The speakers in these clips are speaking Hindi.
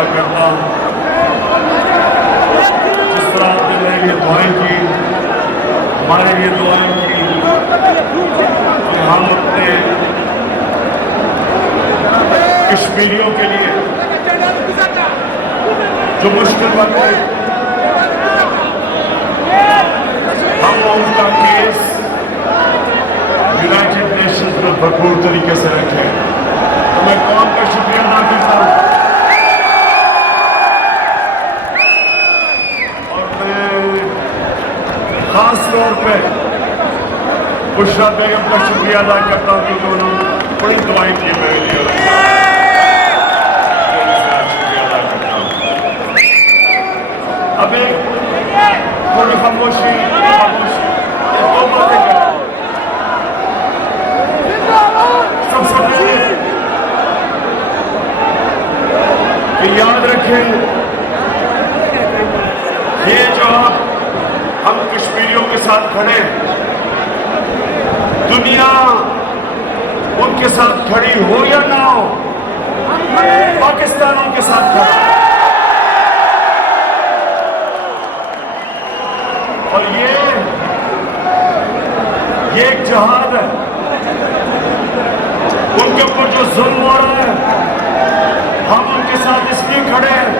अदा करता हूँ। जिस तरह आपने मेरे लिए दुआएं की, हमारे लिए दुआएं की कि हम अपने कश्मीरियों के लिए जो मुश्किल वक्त है, हम उनका केस यूनाइटेड नेशंस में भरपूर तरीके से रखें। तो मैं कौम का शुक्रिया अदा करता हूँ और मैं खास तौर पर बुशरा बेगम का शुक्रिया अदा करता हूँ क्योंकि उन्होंने बड़ी दुआएं की मेरे लिए। अब एक थोड़ी खामोशी दो बातें करें। सबसे पहले ये याद रखें, ये जो हम कश्मीरियों के साथ खड़े हैं, दुनिया उनके साथ खड़ी हो या ना हो, पाकिस्तान उनके साथ खड़ा है। और ये एक जहाद है, उनके ऊपर जो जुल्म हो रहा है, हम उनके साथ इसलिए खड़े हैं,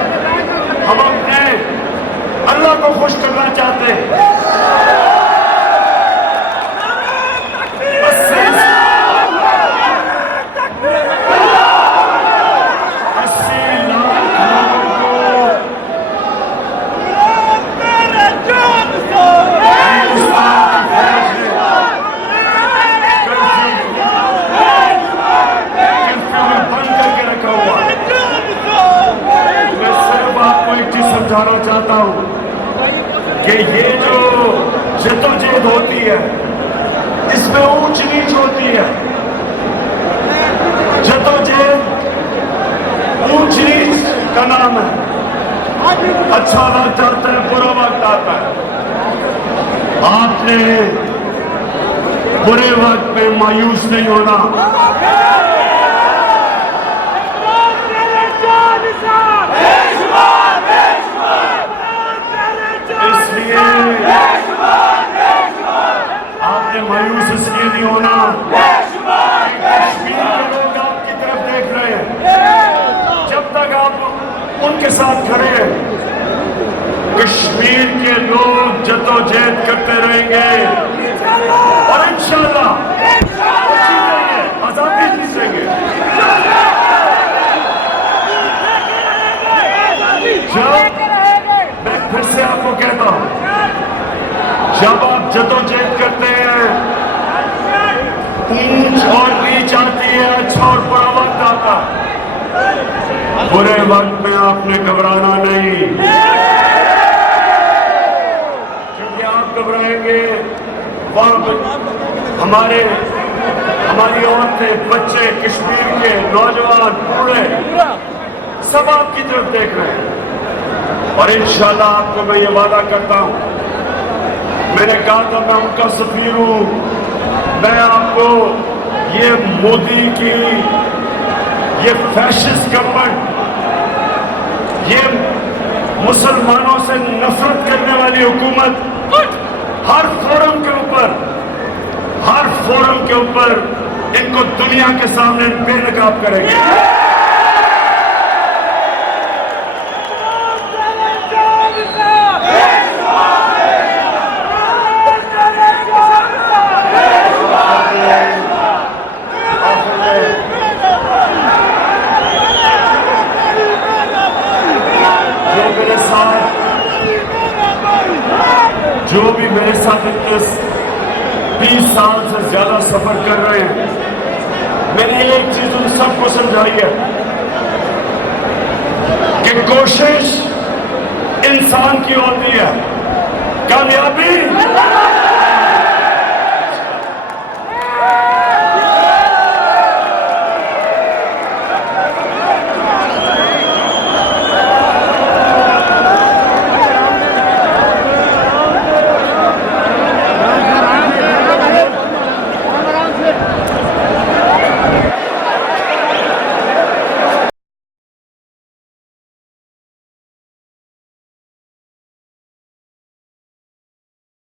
हम अपने अल्लाह को खुश करना चाहते हैं। समझाना चाहता हूं कि ये जो जद्दोजहद होती है, इसमें ऊंच नीच होती है। जद्दोजहद ऊंच नीच का नाम है। अच्छा वक्त आता है, बुरा वक्त आता है। आपने बुरे वक्त में मायूस नहीं होना। आपने मायूस इसलिए नहीं होना, कश्मीर के लोग आपकी तरफ देख रहे हैं। जब तक आप उनके साथ खड़े हैं, कश्मीर के लोग जद्दोजहद करते रहेंगे और इंशाअल्लाह आजादी जीतेंगे। मैं फिर से आपको कहता हूं, जब आप जद्दोजहद करते हैं, ऊंच और नीच आती है, अच्छा और बुरा वक्त आता है। बुरे वक्त में आपने घबराना नहीं, क्योंकि आप घबराएंगे हमारी औरतें, बच्चे, कश्मीर के नौजवान, बूढ़े सब आपकी तरफ देख रहे हैं। और इंशाल्लाह आपको मैं ये वादा करता हूं, मैंने कहा था मैं उनका सफीर हूं, मैं आपको ये मोदी की ये फैशिस्ट गवर्नमेंट, ये मुसलमानों से नफरत करने वाली हुकूमत हर फोरम के ऊपर इनको दुनिया के सामने बेनकाब करेंगे। जो भी मेरे साथ 20 साल से ज्यादा सफर कर रहे हैं, मैंने एक चीज उन सबको समझाई है कि कोशिश इंसान की होती है, कामयाबी